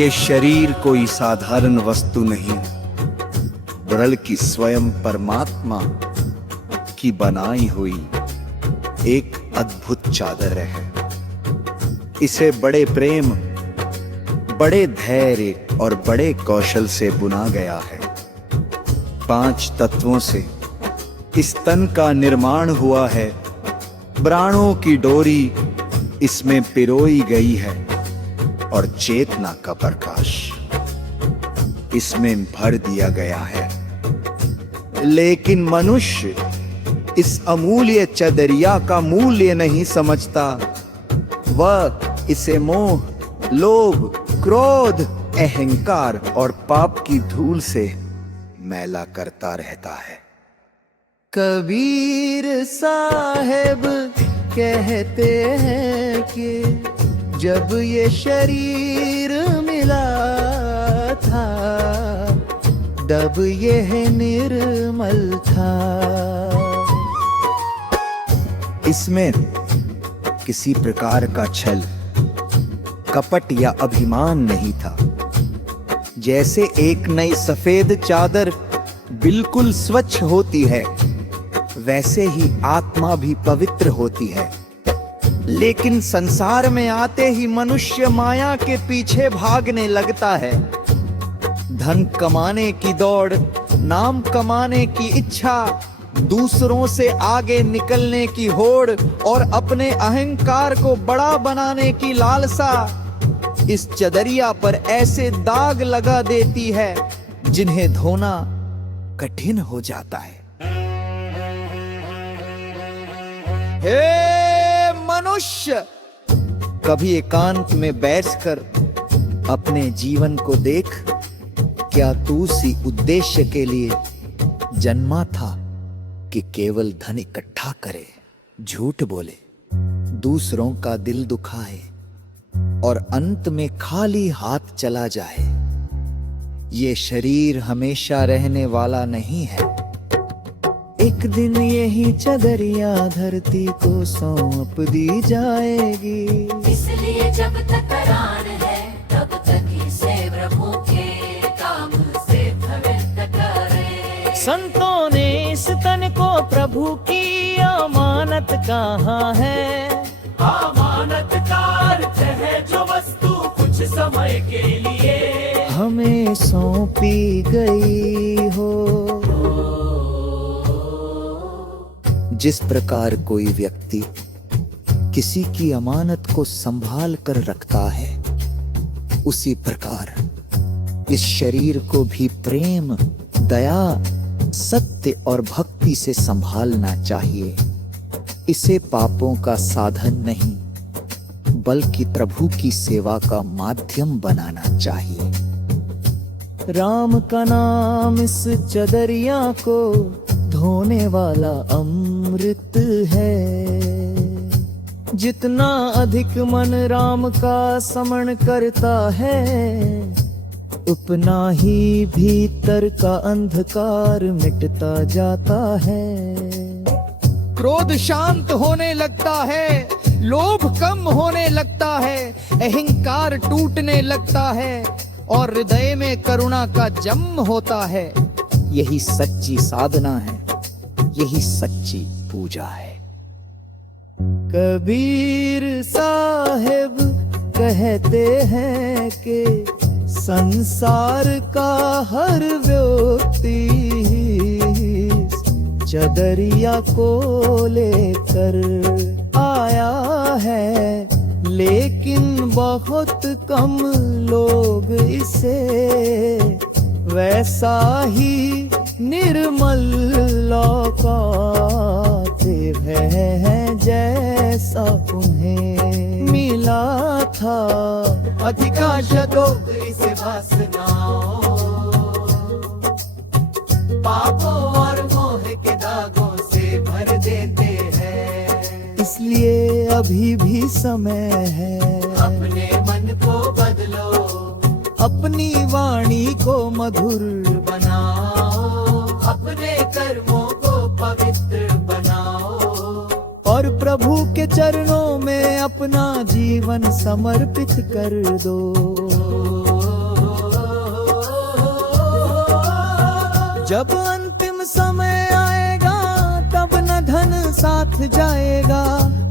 ये शरीर कोई साधारण वस्तु नहीं, बल्कि स्वयं परमात्मा की बनाई हुई एक अद्भुत चादर है। इसे बड़े प्रेम, बड़े धैर्य और बड़े कौशल से बुना गया है। 5 तत्वों से इस तन का निर्माण हुआ है। प्राणों की डोरी इसमें पिरोई गई है और चेतना का प्रकाश इसमें भर दिया गया है। लेकिन मनुष्य इस अमूल्य चदरिया का मूल्य नहीं समझता। वह इसे मोह, लोभ, क्रोध, अहंकार और पाप की धूल से मैला करता रहता है। कबीर साहब कहते हैं कि जब ये शरीर मिला था, तब यह निर्मल था। इसमें किसी प्रकार का छल, कपट या अभिमान नहीं था। जैसे एक नई सफेद चादर बिल्कुल स्वच्छ होती है, वैसे ही आत्मा भी पवित्र होती है। लेकिन संसार में आते ही मनुष्य माया के पीछे भागने लगता है। धन कमाने की दौड़, नाम कमाने की इच्छा, दूसरों से आगे निकलने की होड़ और अपने अहंकार को बड़ा बनाने की लालसा इस चदरिया पर ऐसे दाग लगा देती है जिन्हें धोना कठिन हो जाता है। हे मनुष्य, कभी एकांत में बैठकर अपने जीवन को देख। क्या तू उसी उद्देश्य के लिए जन्मा था कि केवल धन इकट्ठा करे, झूठ बोले, दूसरों का दिल दुखाए और अंत में खाली हाथ चला जाए? ये शरीर हमेशा रहने वाला नहीं है। एक दिन यही चदरिया धरती को सौंप दी जाएगी। इसलिए जब तक प्राण है, तब तक इसे प्रभु के काम से पवित्र करे। संतों ने इस तन को प्रभु की अमानत कहा है। अमानत का अर्थ है जो वस्तु कुछ समय के लिए हमें सौंपी गई हो। जिस प्रकार कोई व्यक्ति किसी की अमानत को संभाल कर रखता है, उसी प्रकार इस शरीर को भी प्रेम, दया, सत्य और भक्ति से संभालना चाहिए। इसे पापों का साधन नहीं, बल्कि प्रभु की सेवा का माध्यम बनाना चाहिए। राम का नाम इस चदरिया को धोने वाला अमृत है। जितना अधिक मन राम का स्मरण करता है, उतना ही भीतर का अंधकार मिटता जाता है। क्रोध शांत होने लगता है, लोभ कम होने लगता है, अहंकार टूटने लगता है और हृदय में करुणा का जन्म होता है। यही सच्ची साधना है, यही सच्ची पूजा है। कबीर साहब कहते हैं कि संसार का हर व्यक्ति चदरिया को लेकर आया है, लेकिन बहुत कम लोग इसे वैसा ही निर्मल लौकाते हैं जैसा उन्हें मिला था। अधिकांश लोग इसे वासनाओं, पापों और मोह के दागों से भर देते हैं। इसलिए अभी भी समय है, अपने मन को बदलो, अपनी वाणी को मधुर बनाओ, अपने कर्मों को पवित्र बनाओ और प्रभु के चरणों में अपना जीवन समर्पित कर दो। जब अंतिम समय आएगा तब न धन साथ जाएगा,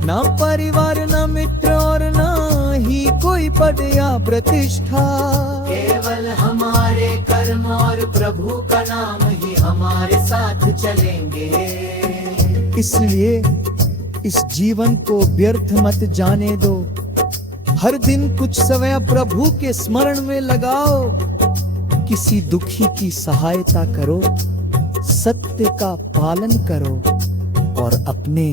न परिवार न मित्र और न ही कोई पद या प्रतिष्ठा। केवल हमारे कर्म और प्रभु का नाम ही हमारे साथ चलेंगे। इसलिए इस जीवन को व्यर्थ मत जाने दो। हर दिन कुछ समय प्रभु के स्मरण में लगाओ, किसी दुखी की सहायता करो, सत्य का पालन करो और अपने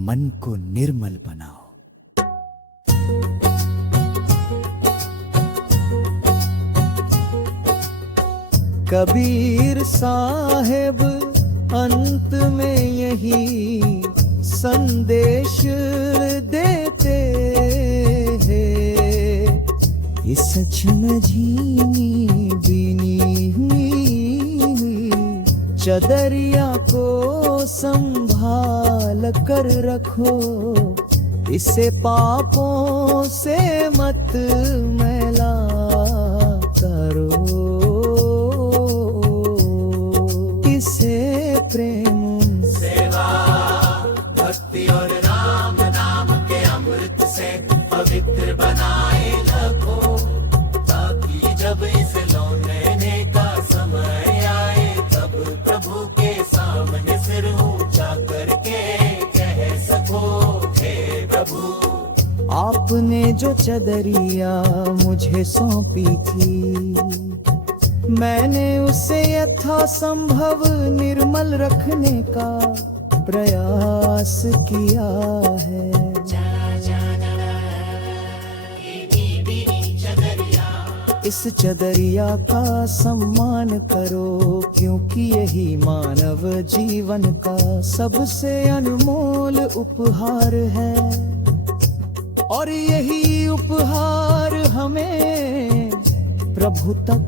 मन को निर्मल बनाओ। कबीर साहेब अंत में यही संदेश देते हैं, इस सच झीनी बीनी हुई चदरिया को संभाल कर रखो, इसे पापों से मत मैला करो, इसे प्रेम सेवा भक्ति और राम नाम के अमृत से पवित्र बनाए रखो, ताकि जब इसे लौटने का समय आए तब प्रभु के सामने सिर ऊंचा करके कह सको, हे प्रभु। आपने जो चदरिया मुझे सौंपी थी, मैंने उसे यथासंभव निर्मल रखने का प्रयास किया है। इस चदरिया का सम्मान करो, क्योंकि यही मानव जीवन का सबसे अनमोल उपहार है, और यही उपहार हमें प्रभु तक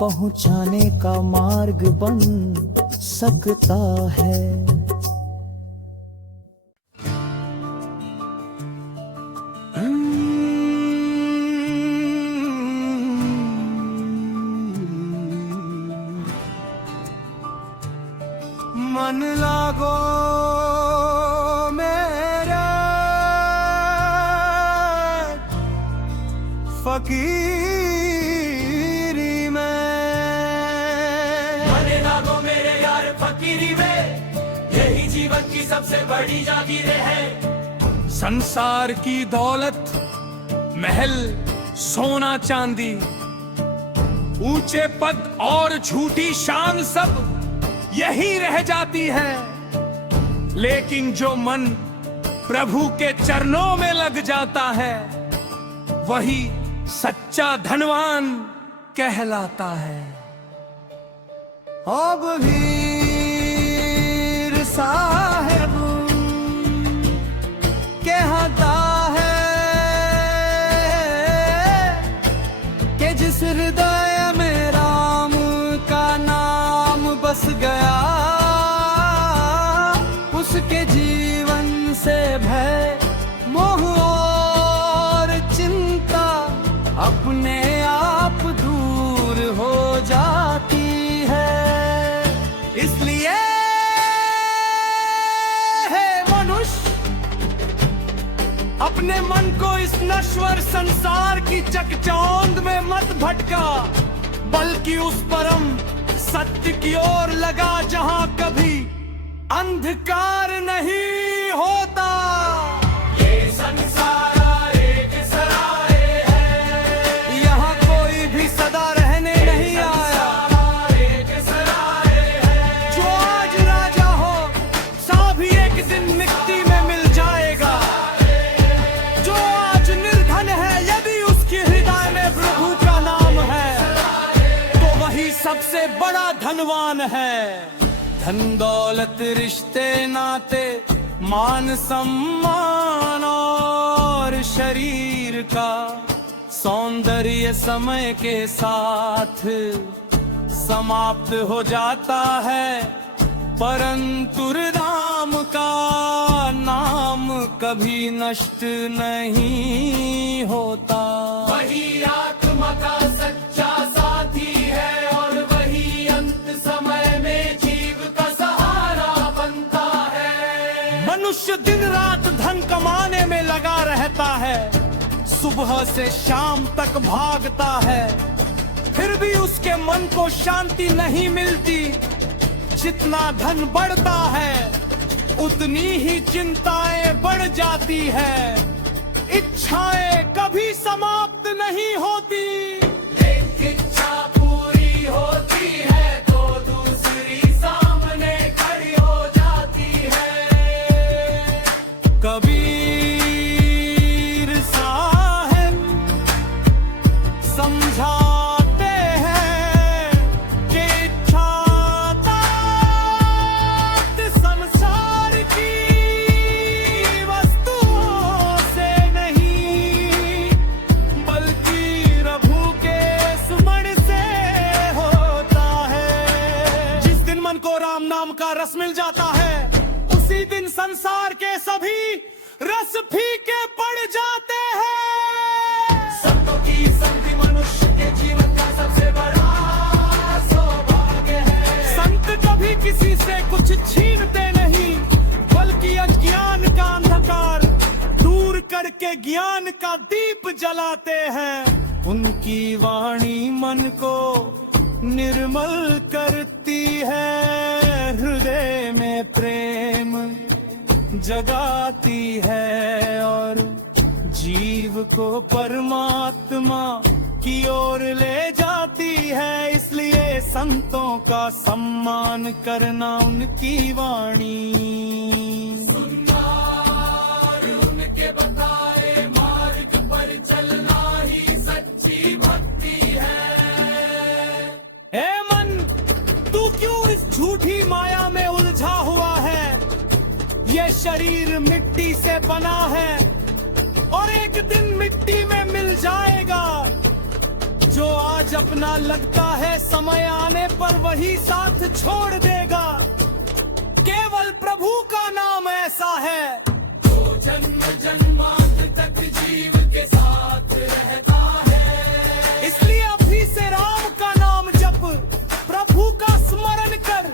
पहुंचाने का मार्ग बन सकता है। मन लागो मेरे फकीरी में, मन लागो मेरे यार फकीरी में, यही जीवन की सबसे बड़ी जागीरें हैं। संसार की दौलत, महल, सोना चांदी, ऊंचे पद और झूठी शान सब यही रह जाती है, लेकिन जो मन प्रभु के चरणों में लग जाता है वही सच्चा धनवान कहलाता है। अब वीर साहेब कहता है कि जिस हृदय में राम का नाम बस गया, उसके जीवन से भय, मोह और चिंता अपने आप दूर हो जाती है। इसलिए हे मनुष्य, अपने मन को इस नश्वर संसार की चकचौंध में मत भटका, बल्कि उस परम सत्य की ओर लगा जहां कभी अंधकार नहीं होता। ये संसार एक सराय है, यहाँ कोई भी सदा रहने नहीं आया। एक सराय है, जो आज राजा हो सा भी एक दिन मिट्टी में मिल जाएगा। जो आज निर्धन है, यदि उसके हृदय में प्रभु का नाम है तो वही सबसे बड़ा धनवान है। धन दौलत, रिश्ते नाते, मान सम्मान और शरीर का सौंदर्य समय के साथ समाप्त हो जाता है, परंतु राम का नाम कभी नष्ट नहीं होता। वही आत्मा का सच्चा साथी है और वही अंत समय सुबह से शाम तक भागता है, फिर भी उसके मन को शांति नहीं मिलती। जितना धन बढ़ता है उतनी ही चिंताएं बढ़ जाती है। इच्छाएं कभी समाप्त नहीं होती। एक इच्छा पूरी होती है तो दूसरी सामने खड़ी हो जाती है। कबीर साहब समझाते हैं कि इच्छा तात संसार की वस्तुओं से नहीं, बल्कि प्रभु के स्मरण से होता है। जिस दिन मन को राम नाम का रस मिल जाता है, उसी दिन संसार के सभी रस फीके पड़ जाते हैं। संतों की संगति मनुष्य के जीवन का सबसे बड़ा सौभाग्य है। संत कभी किसी से कुछ छीनते नहीं, बल्कि अज्ञान का अंधकार दूर करके ज्ञान का दीप जलाते हैं। उनकी वाणी मन को निर्मल करती है, हृदय में प्रेम जगाती है और जीव को परमात्मा की ओर ले जाती है। इसलिए संतों का सम्मान करना, उनकी वाणी सुनना और उनके बताए मार्ग पर चलना ही सच्ची भक्ति है। हे मन, तू क्यों इस झूठी माया में उलझा हुआ है? ये शरीर मिट्टी से बना है और एक दिन मिट्टी में मिल जाएगा। जो आज अपना लगता है, समय आने पर वही साथ छोड़ देगा। केवल प्रभु का नाम ऐसा है जो जन्म जन्मांत तक जीव के साथ रहता है। इसलिए अभी से राम का नाम जप, प्रभु का स्मरण कर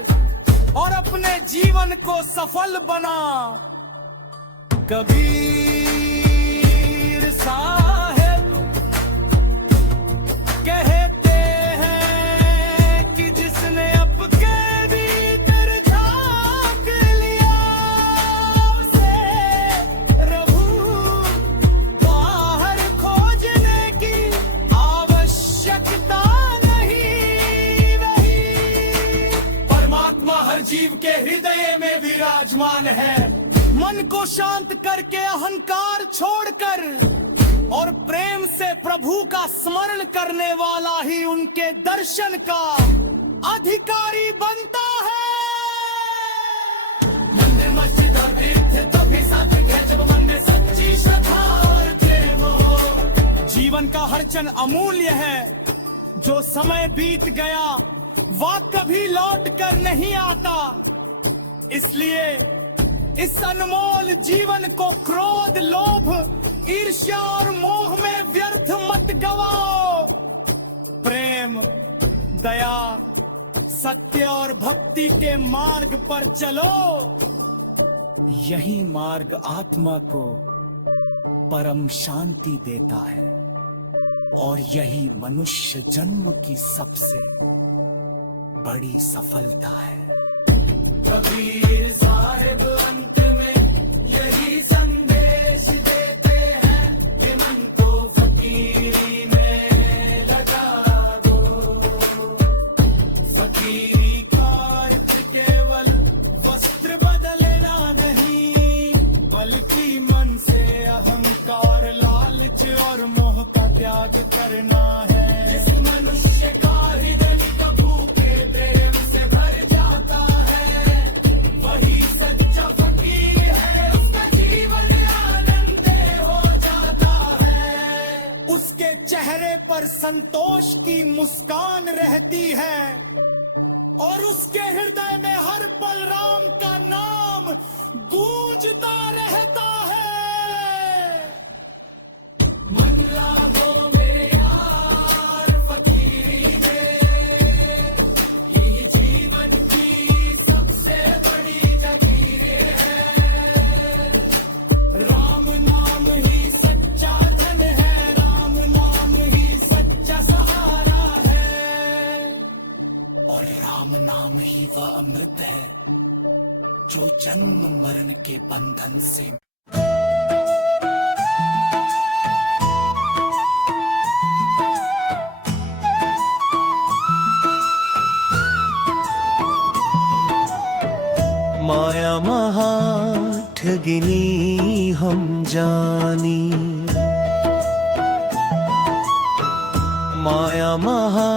और अपने जीवन को सफल बना। कबीर साहब कहते हैं कि जिसने अपने भीतर झांक लिया, उसे प्रभु बाहर खोजने की आवश्यकता नहीं। वही परमात्मा हर जीव के हृदय में विराजमान है। मन को शांत करके अहंकार छोड़कर और प्रेम से प्रभु का स्मरण करने वाला ही उनके दर्शन का अधिकारी बनता है। मंदिर मस्जिद और तीर्थ तभी सार्थक है जब मन में सच्ची श्रद्धा और प्रेम हो। जीवन का हर क्षण अमूल्य है। जो समय बीत गया वह कभी लौट कर नहीं आता। इसलिए इस अनमोल जीवन को क्रोध, लोभ, ईर्ष्या और मोह में व्यर्थ मत गवाओ। प्रेम, दया, सत्य और भक्ति के मार्ग पर चलो। यही मार्ग आत्मा को परम शांति देता है और यही मनुष्य जन्म की सबसे बड़ी सफलता है। कबीर साहिब अंत में यही संदेश देते हैं कि मन को फकीरी में लगा दो। फकीरी का अर्थ केवल वस्त्र बदलना नहीं, बल्कि मन से अहंकार, लालच और मोह का त्याग करना है। जिस मनुष्य का हृदय प्रभु के प्रेम से भर जाता है, वही सच्चा फकीर है। उसका जीवन आनंदमय हो जाता है। उसके चेहरे पर संतोष की मुस्कान रहती है और उसके हृदय में हर पल राम का नाम गूंजता रहता है। मन लागो मेरे यार फकीरी में, ये जीवन की सबसे बड़ी जगीरें है। राम नाम ही सच्चा धन है, नाम ही वह अमृत है जो जन्म मरण के बंधन से माया महा ठगिनी हम जानी, माया महा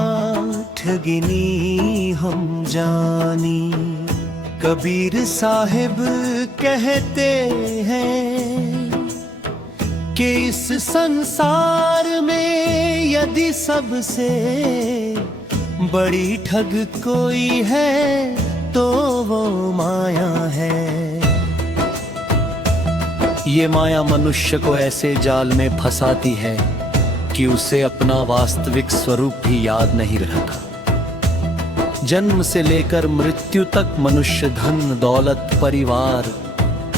ठगिनी हम जानी। कबीर साहिब कहते हैं कि इस संसार में यदि सबसे बड़ी ठग कोई है तो वो माया है। ये माया मनुष्य को ऐसे जाल में फंसाती है कि उसे अपना वास्तविक स्वरूप भी याद नहीं रहता। जन्म से लेकर मृत्यु तक मनुष्य धन दौलत परिवार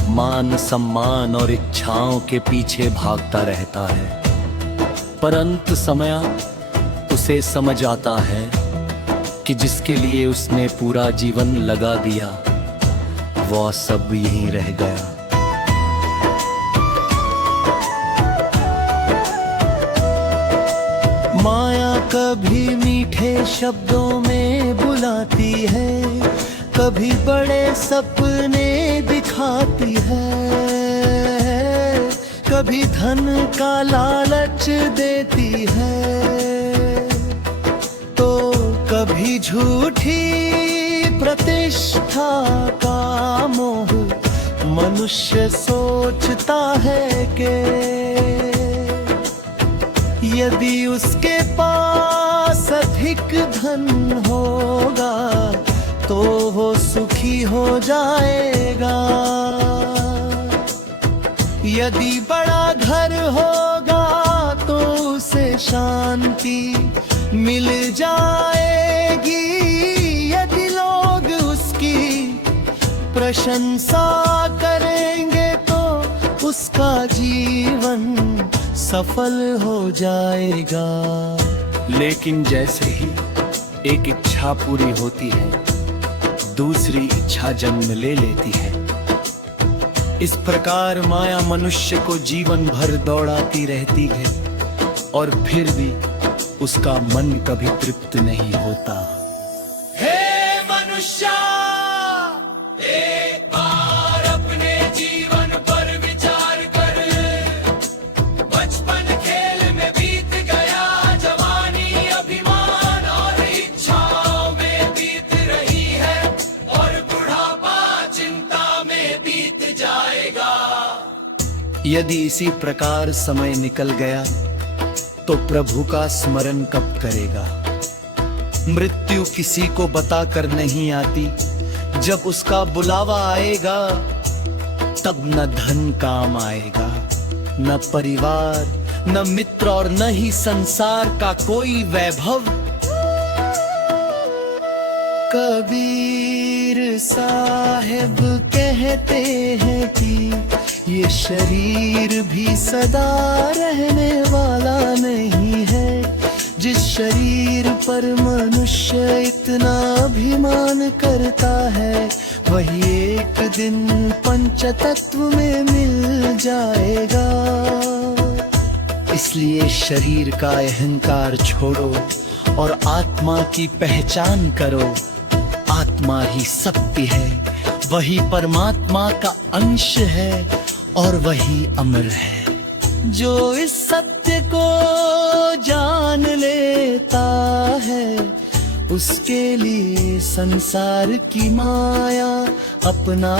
मान सम्मान और इच्छाओं के पीछे भागता रहता है, पर अंत समय उसे समझ आता है कि जिसके लिए उसने पूरा जीवन लगा दिया वह सब यहीं रह गया। माया कभी मीठे शब्दों में बुलाती है, कभी बड़े सपने दिखाती है, कभी धन का लालच देती है, तो कभी झूठी प्रतिष्ठा का मोह मनुष्य सोचता है कि यदि उसके पास अधिक धन होगा तो वो सुखी हो जाएगा, यदि बड़ा घर होगा तो उसे शांति मिल जाएगी, यदि लोग उसकी प्रशंसा करेंगे तो उसका जीवन सफल हो जाएगा। लेकिन जैसे ही एक इच्छा पूरी होती है दूसरी इच्छा जन्म ले लेती है। इस प्रकार माया मनुष्य को जीवन भर दौड़ाती रहती है और फिर भी उसका मन कभी तृप्त नहीं होता। हे मनुष्य, एक बार अपने जीवन पर विचार कर। बचपन खेल में बीत गया, जवानी अभिमान और इच्छाओं में बीत रही है, और बुढ़ापा चिंता में बीत जाएगा। यदि इसी प्रकार समय निकल गया तो प्रभु का स्मरण कब करेगा? मृत्यु किसी को बताकर नहीं आती, जब उसका बुलावा आएगा तब न धन काम आएगा, न परिवार, न मित्र और न ही संसार का कोई वैभव। कबीर साहिब कहते हैं कि ये शरीर भी सदा रहने वाला नहीं है। जिस शरीर पर मनुष्य इतना अभिमान करता है वही एक दिन पंचतत्व में मिल जाएगा। इसलिए शरीर का अहंकार छोड़ो और आत्मा की पहचान करो। आत्मा ही सत्य है, वही परमात्मा का अंश है और वही अमर है। जो इस सत्य को जान लेता है उसके लिए संसार की माया अपना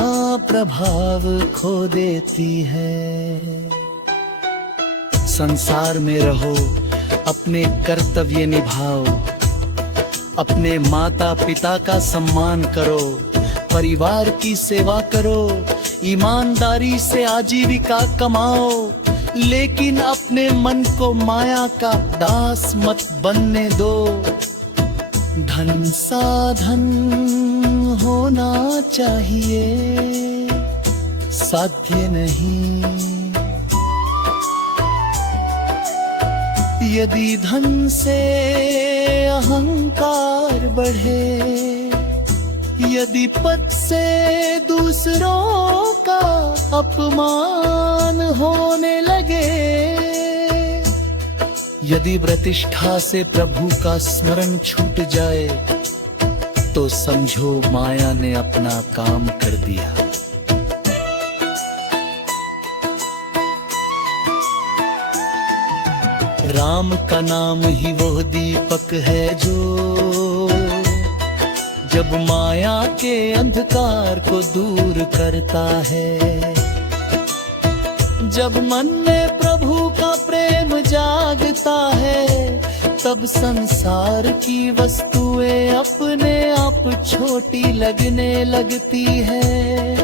प्रभाव खो देती है। संसार में रहो, अपने कर्तव्य निभाओ, अपने माता पिता का सम्मान करो, परिवार की सेवा करो, ईमानदारी से आजीविका कमाओ, लेकिन अपने मन को माया का दास मत बनने दो। धन साधन होना चाहिए, साध्य नहीं। यदि धन से अहंकार बढ़े यदि पद से दूसरों का अपमान होने लगे, यदि प्रतिष्ठा से प्रभु का स्मरण छूट जाए, तो समझो माया ने अपना काम कर दिया। राम का नाम ही वो दीपक है जो जब माया के अंधकार को दूर करता है। जब मन में प्रभु का प्रेम जागता है, तब संसार की वस्तुएं अपने आप छोटी लगने लगती है।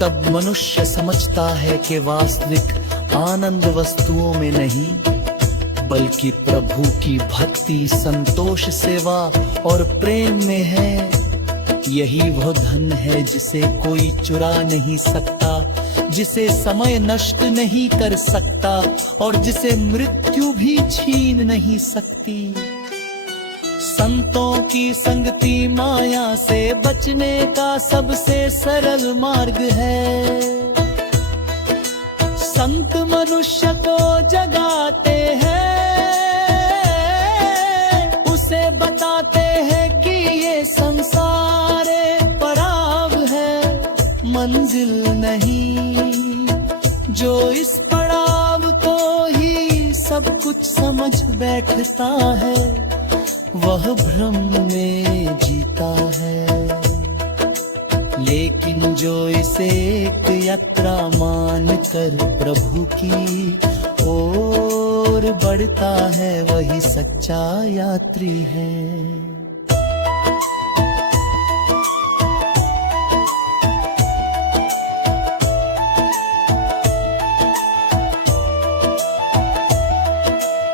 तब मनुष्य समझता है कि वास्तविक आनंद वस्तुओं में नहीं, बल्कि प्रभु की भक्ति, संतोष, सेवा और प्रेम में है। यही वो धन है जिसे कोई चुरा नहीं सकता, जिसे समय नष्ट नहीं कर सकता और जिसे मृत्यु भी छीन नहीं सकती। संतों की संगति माया से बचने का सबसे सरल मार्ग है। संत मनुष्य को जगाते हैं, उसे बताते हैं कि ये संसार पड़ाव है, मंजिल नहीं। जो इस पड़ाव को ही सब कुछ समझ बैठता है, वह भ्रम में जीता है। लेकिन जो इसे एक यात्रा मान कर प्रभु की ओर बढ़ता है, वही सच्चा यात्री है।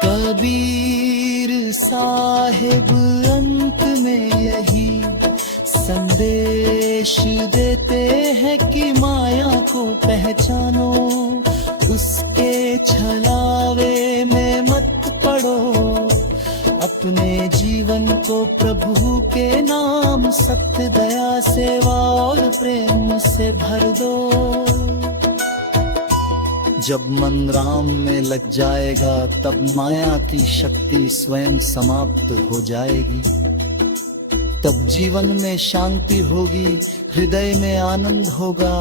कबीर साहिब अंत में यही संदेश देते हैं कि माया को पहचानो, उसके छलावे में मत पड़ो। अपने जीवन को प्रभु के नाम, सत्य, दया, सेवा और प्रेम से भर दो। जब मन राम में लग जाएगा, तब माया की शक्ति स्वयं समाप्त हो जाएगी। तब जीवन में शांति होगी, हृदय में आनंद होगा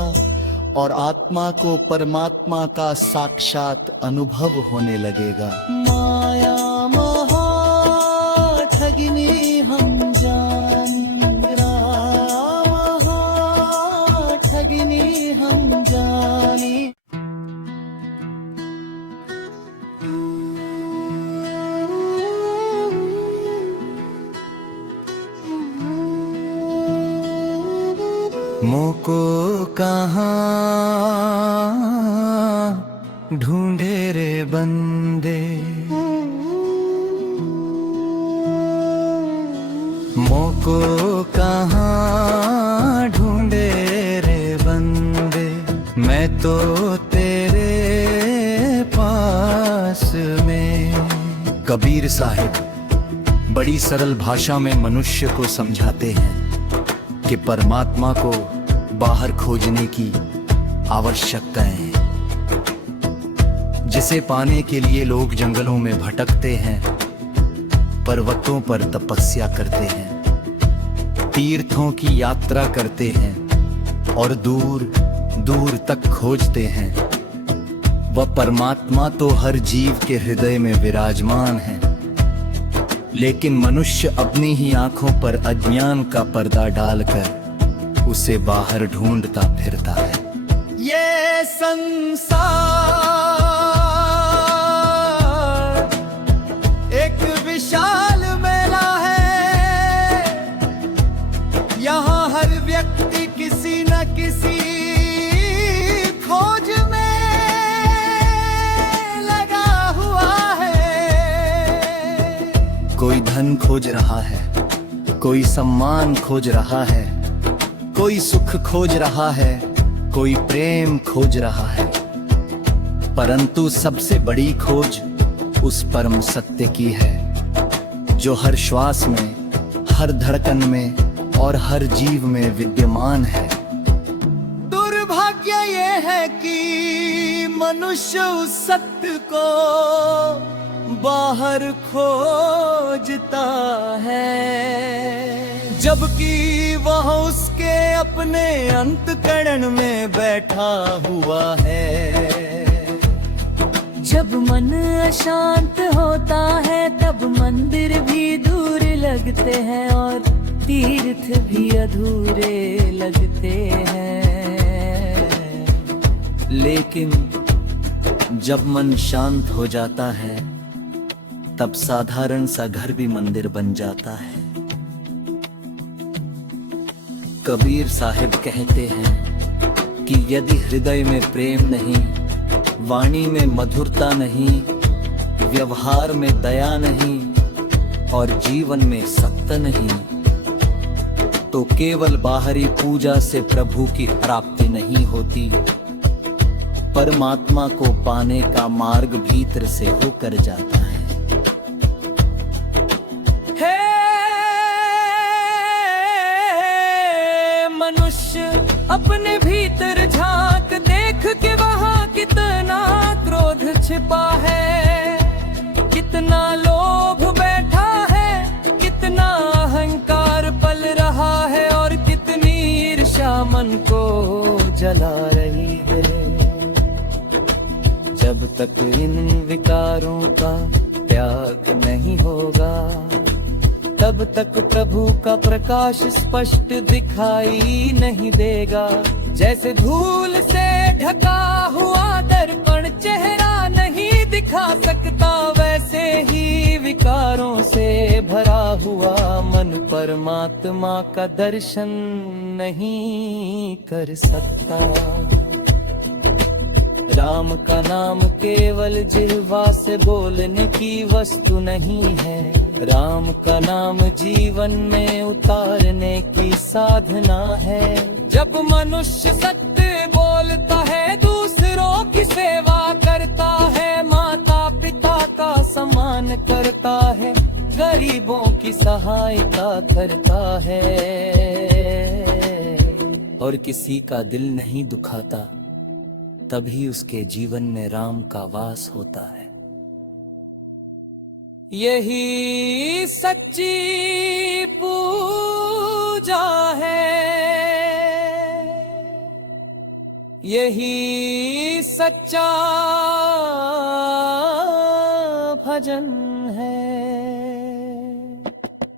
और आत्मा को परमात्मा का साक्षात अनुभव होने लगेगा। माया महा ठगिनी हम जानी, महा ठगिनी हम जानी। मोको कहाँ ढूंढे रे बंदे, मोको कहाँ ढूंढे रे बंदे, मैं तो तेरे पास में। कबीर साहिब बड़ी सरल भाषा में मनुष्य को समझाते हैं कि परमात्मा को बाहर खोजने की आवश्यकता है, जिसे पाने के लिए लोग जंगलों में भटकते हैं, पर्वतों पर तपस्या करते हैं, तीर्थों की यात्रा करते हैं और दूर दूर तक खोजते हैं। वह परमात्मा तो हर जीव के हृदय में विराजमान है, लेकिन मनुष्य अपनी ही आंखों पर अज्ञान का पर्दा डालकर उसे बाहर ढूंढता फिरता है। ये संसार एक विशाल मेला है, यहाँ हर व्यक्ति किसी न किसी खोज में लगा हुआ है। कोई धन खोज रहा है, कोई सम्मान खोज रहा है, कोई सुख खोज रहा है, कोई प्रेम खोज रहा है, परंतु सबसे बड़ी खोज उस परम सत्य की है, जो हर श्वास में, हर धड़कन में, और हर जीव में विद्यमान है। दुर्भाग्य ये है कि मनुष्य उस सत्य को बाहर खोजता है, जबकि वह उसके अपने अंतःकरण में बैठा हुआ है। जब मन अशांत होता है तब मंदिर भी दूर लगते हैं और तीर्थ भी अधूरे लगते हैं। लेकिन जब मन शांत हो जाता है तब साधारण सा घर भी मंदिर बन जाता है। कबीर साहिब कहते हैं कि यदि हृदय में प्रेम नहीं, वाणी में मधुरता नहीं, व्यवहार में दया नहीं और जीवन में सत्य नहीं, तो केवल बाहरी पूजा से प्रभु की प्राप्ति नहीं होती। परमात्मा को पाने का मार्ग भीतर से होकर जाता है। मनुष्य अपने भीतर झांक, देख के वहाँ कितना क्रोध छिपा है, कितना लोभ बैठा है, कितना अहंकार पल रहा है और कितनी ईर्ष्या मन को जला रही है। जब तक इन विकारों का त्याग नहीं होगा तब तक प्रभु का प्रकाश स्पष्ट दिखाई नहीं देगा। जैसे धूल से ढका हुआ दर्पण चेहरा नहीं दिखा सकता, वैसे ही विकारों से भरा हुआ मन परमात्मा का दर्शन नहीं कर सकता। राम का नाम केवल जिह्वा से बोलने की वस्तु नहीं है, राम का नाम जीवन में उतारने की साधना है। जब मनुष्य सत्य बोलता है, दूसरों की सेवा करता है, माता पिता का सम्मान करता है, गरीबों की सहायता करता है और किसी का दिल नहीं दुखाता, तभी उसके जीवन में राम का वास होता है। यही सच्ची पूजा है, यही सच्चा भजन है।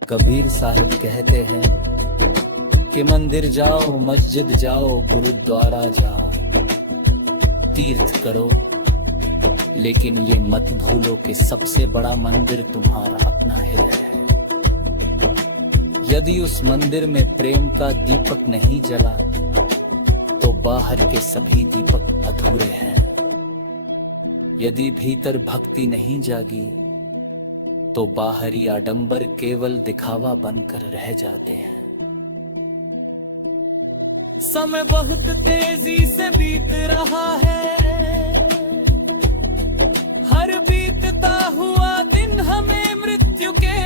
कबीर साहिब कहते हैं कि मंदिर जाओ, मस्जिद जाओ, गुरुद्वारा जाओ, तीर्थ करो, लेकिन ये मत भूलो कि सबसे बड़ा मंदिर तुम्हारा अपना हृदय है। यदि उस मंदिर में प्रेम का दीपक नहीं जला तो बाहर के सभी दीपक अधूरे हैं। यदि भीतर भक्ति नहीं जागी तो बाहरी आडंबर केवल दिखावा बनकर रह जाते हैं। समय बहुत तेजी से बीत रहा है, हर बीतता हुआ दिन हमें मृत्यु के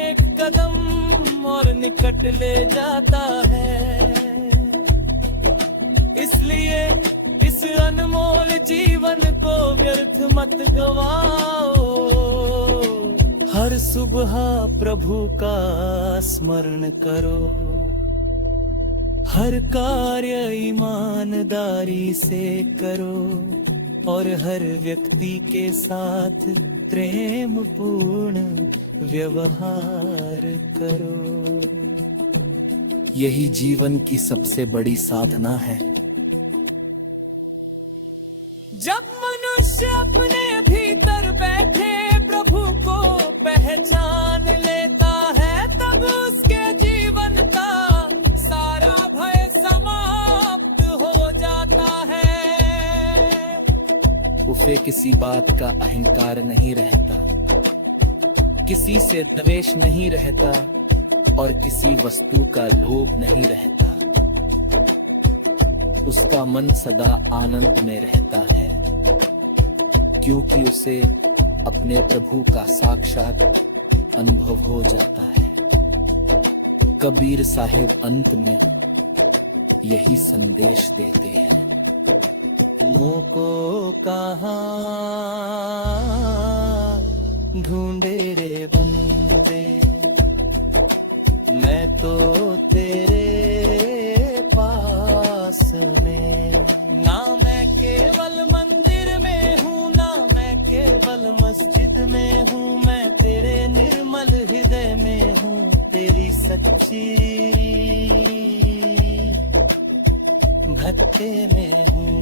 एक कदम और निकट ले जाता है। इसलिए इस अनमोल जीवन को व्यर्थ मत गवाओ, हर सुबह प्रभु का स्मरण करो, हर कार्य ईमानदारी से करो और हर व्यक्ति के साथ प्रेम पूर्ण व्यवहार करो। यही जीवन की सबसे बड़ी साधना है। जब मनुष्य अपने भीतर बैठे प्रभु को पहचान लेता है, तब उसके जीवन का सारा भय समाप्त हो जाता है। उसे किसी बात का अहंकार नहीं रहता, किसी से द्वेष नहीं रहता और किसी वस्तु का लोभ नहीं रहता। उसका मन सदा आनंद में रहता है, क्योंकि उसे अपने प्रभु का साक्षात अनुभव हो जाता है। कबीर साहिब अंत में यही संदेश देते हैं, मुँह को कहाँ ढूंढे रे बंदे, मैं तो तेरे पास में। ना मैं केवल मंदिर में हूँ, ना मैं केवल मस्जिद में हूँ, मैं तेरे निर्मल हृदय में हूँ, तेरी सच्ची भक्ति में हूँ,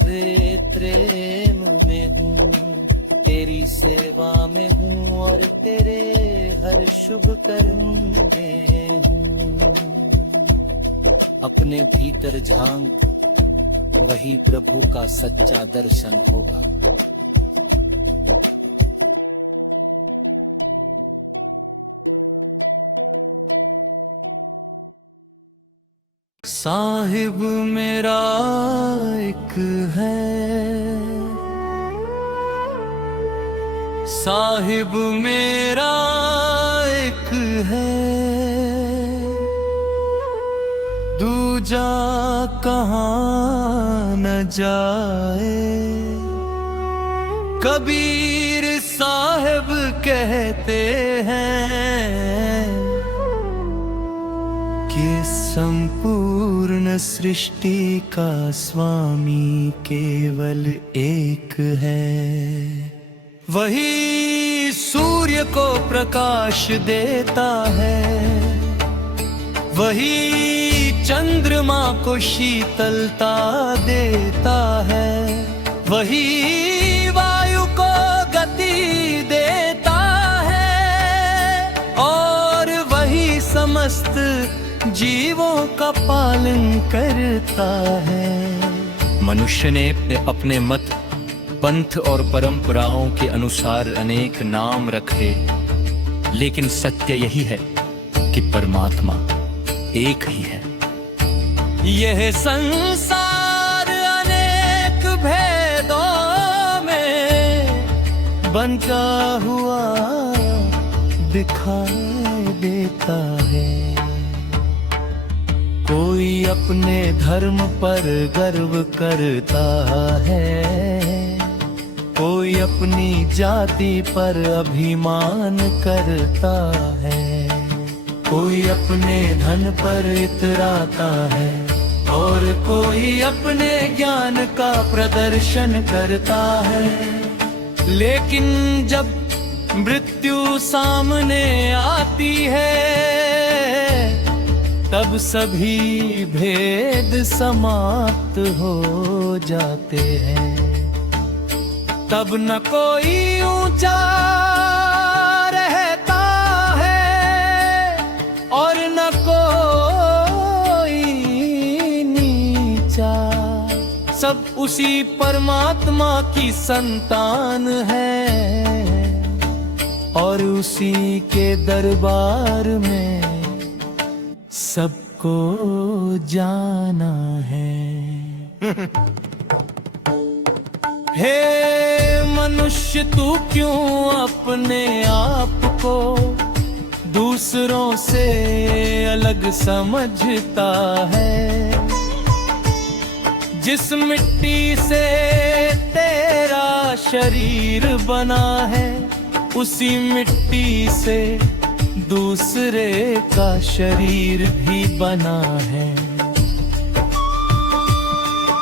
तेरे प्रेम में हूँ, तेरी सेवा में हूँ और तेरे हर शुभ कर्म में हूँ। अपने भीतर झांक, वही प्रभु का सच्चा दर्शन होगा। साहिब मेरा एक है, साहिब मेरा एक है, दूजा कहाँ न जाए। कबीर साहिब कहते हैं कि संपूर्ण सृष्टि का स्वामी केवल एक है। वही सूर्य को प्रकाश देता है, वही चंद्रमा को शीतलता देता है, वही वायु को गति देता है और वही समस्त जीवों का पालन करता है। मनुष्य ने अपने मत, पंथ और परंपराओं के अनुसार अनेक नाम रखे, लेकिन सत्य यही है कि परमात्मा एक ही है। यह संसार अनेक भेदों में बंटा हुआ दिखाई देता है। कोई अपने धर्म पर गर्व करता है, कोई अपनी जाति पर अभिमान करता है, कोई अपने धन पर इतराता है और कोई अपने ज्ञान का प्रदर्शन करता है। लेकिन जब मृत्यु सामने आती है, तब सभी भेद समाप्त हो जाते हैं। तब न कोई ऊंचा रहता है और न कोई नीचा, सब उसी परमात्मा की संतान है और उसी के दरबार में सबको जाना है। हे मनुष्य, तू क्यों अपने आप को दूसरों से अलग समझता है? जिस मिट्टी से तेरा शरीर बना है, उसी मिट्टी से दूसरे का शरीर भी बना है।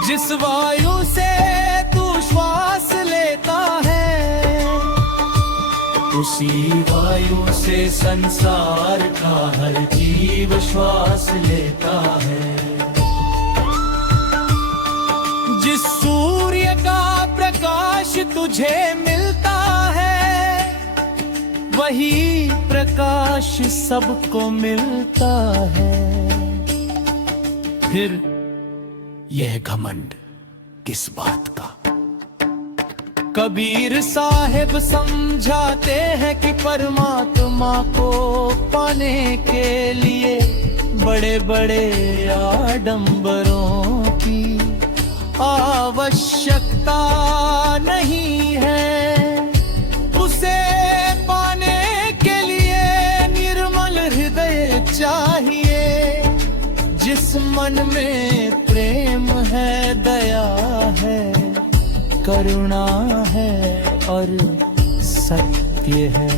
जिस वायु से तू श्वास लेता है, उसी वायु से संसार का हर जीव श्वास लेता है। जिस सूर्य का प्रकाश तुझे मिलता है, वही प्रकाश सबको मिलता है। फिर यह घमंड किस बात का? कबीर साहिब समझाते हैं कि परमात्मा को पाने के लिए बड़े बड़े आडंबरों की आवश्यकता नहीं है। उसे पाने के लिए चाहिए। जिस मन में प्रेम है, दया है, करुणा है और सत्य है,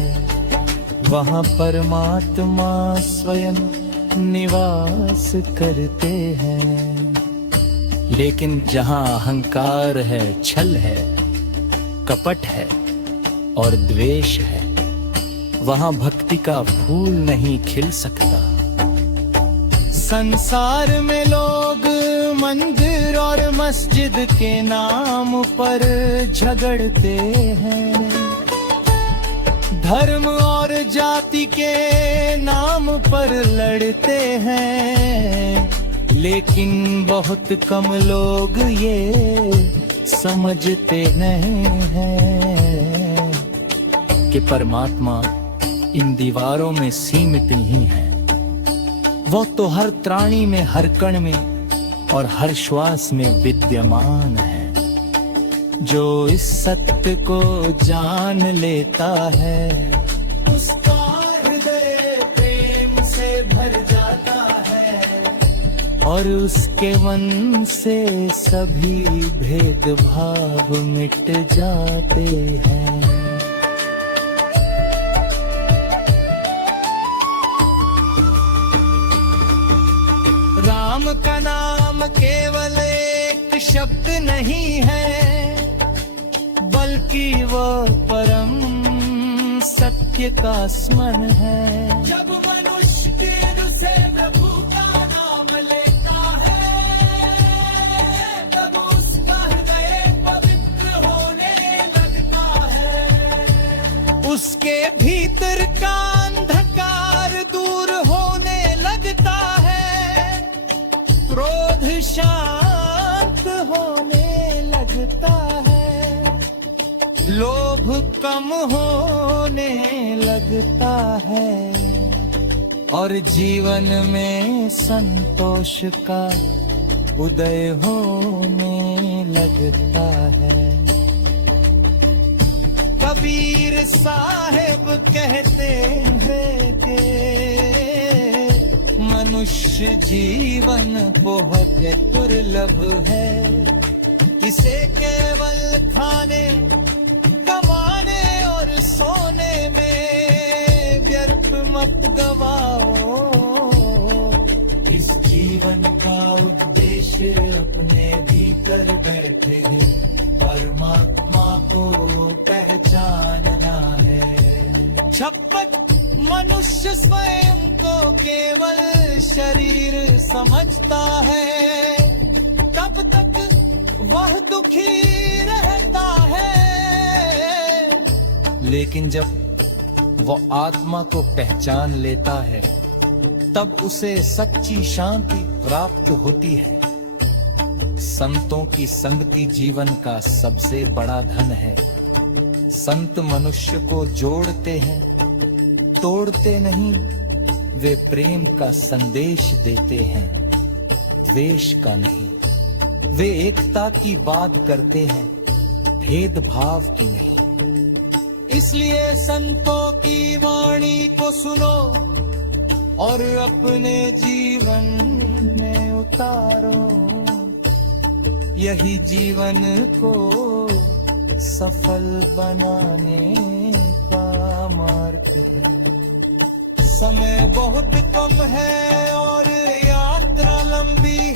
वहाँ परमात्मा स्वयं निवास करते हैं। लेकिन जहाँ अहंकार है, छल है, कपट है और द्वेष है, वहाँ भक्ति का फूल नहीं खिल सकता। संसार में लोग मंदिर और मस्जिद के नाम पर झगड़ते हैं, धर्म और जाति के नाम पर लड़ते हैं, लेकिन बहुत कम लोग ये समझते नहीं हैं कि परमात्मा इन दीवारों में सीमित नहीं है। वो तो हर प्राणी में, हर कण में और हर श्वास में विद्यमान है। जो इस सत्य को जान लेता है, उसका हृदय प्रेम से भर जाता है और उसके मन से सभी भेदभाव मिट जाते हैं। राम का नाम केवल एक शब्द नहीं है, बल्कि वह परम सत्य का स्मरण है। जब मनुष्य दिल से प्रभु का नाम लेता है, तब उसका हृदय पवित्र होने लगता है। उसके भीतर का अंधकार दूर होने लगता है, क्रोध शांत होने लगता है, लोभ कम होने लगता है और जीवन में संतोष का उदय होने लगता है। कबीर साहिब कहते हैं कि मनुष्य जीवन बहुत दुर्लभ है, इसे केवल खाने, कमाने और सोने में व्यर्थ मत गवाओ। इस जीवन का उद्देश्य अपने भीतर बैठे परमात्मा को पहचानना है। जब तक मनुष्य स्वयं को केवल शरीर समझता है, तब तक वह दुखी रहता है। लेकिन जब वो आत्मा को पहचान लेता है, तब उसे सच्ची शांति प्राप्त होती है। संतों की संगति जीवन का सबसे बड़ा धन है। संत मनुष्य को जोड़ते हैं, तोड़ते नहीं। वे प्रेम का संदेश देते हैं, द्वेष का नहीं। वे एकता की बात करते हैं, भेदभाव की नहीं। इसलिए संतों की वाणी को सुनो और अपने जीवन में उतारो। यही जीवन को सफल बनाने का मार्ग है। समय बहुत कम है और यात्रा लंबी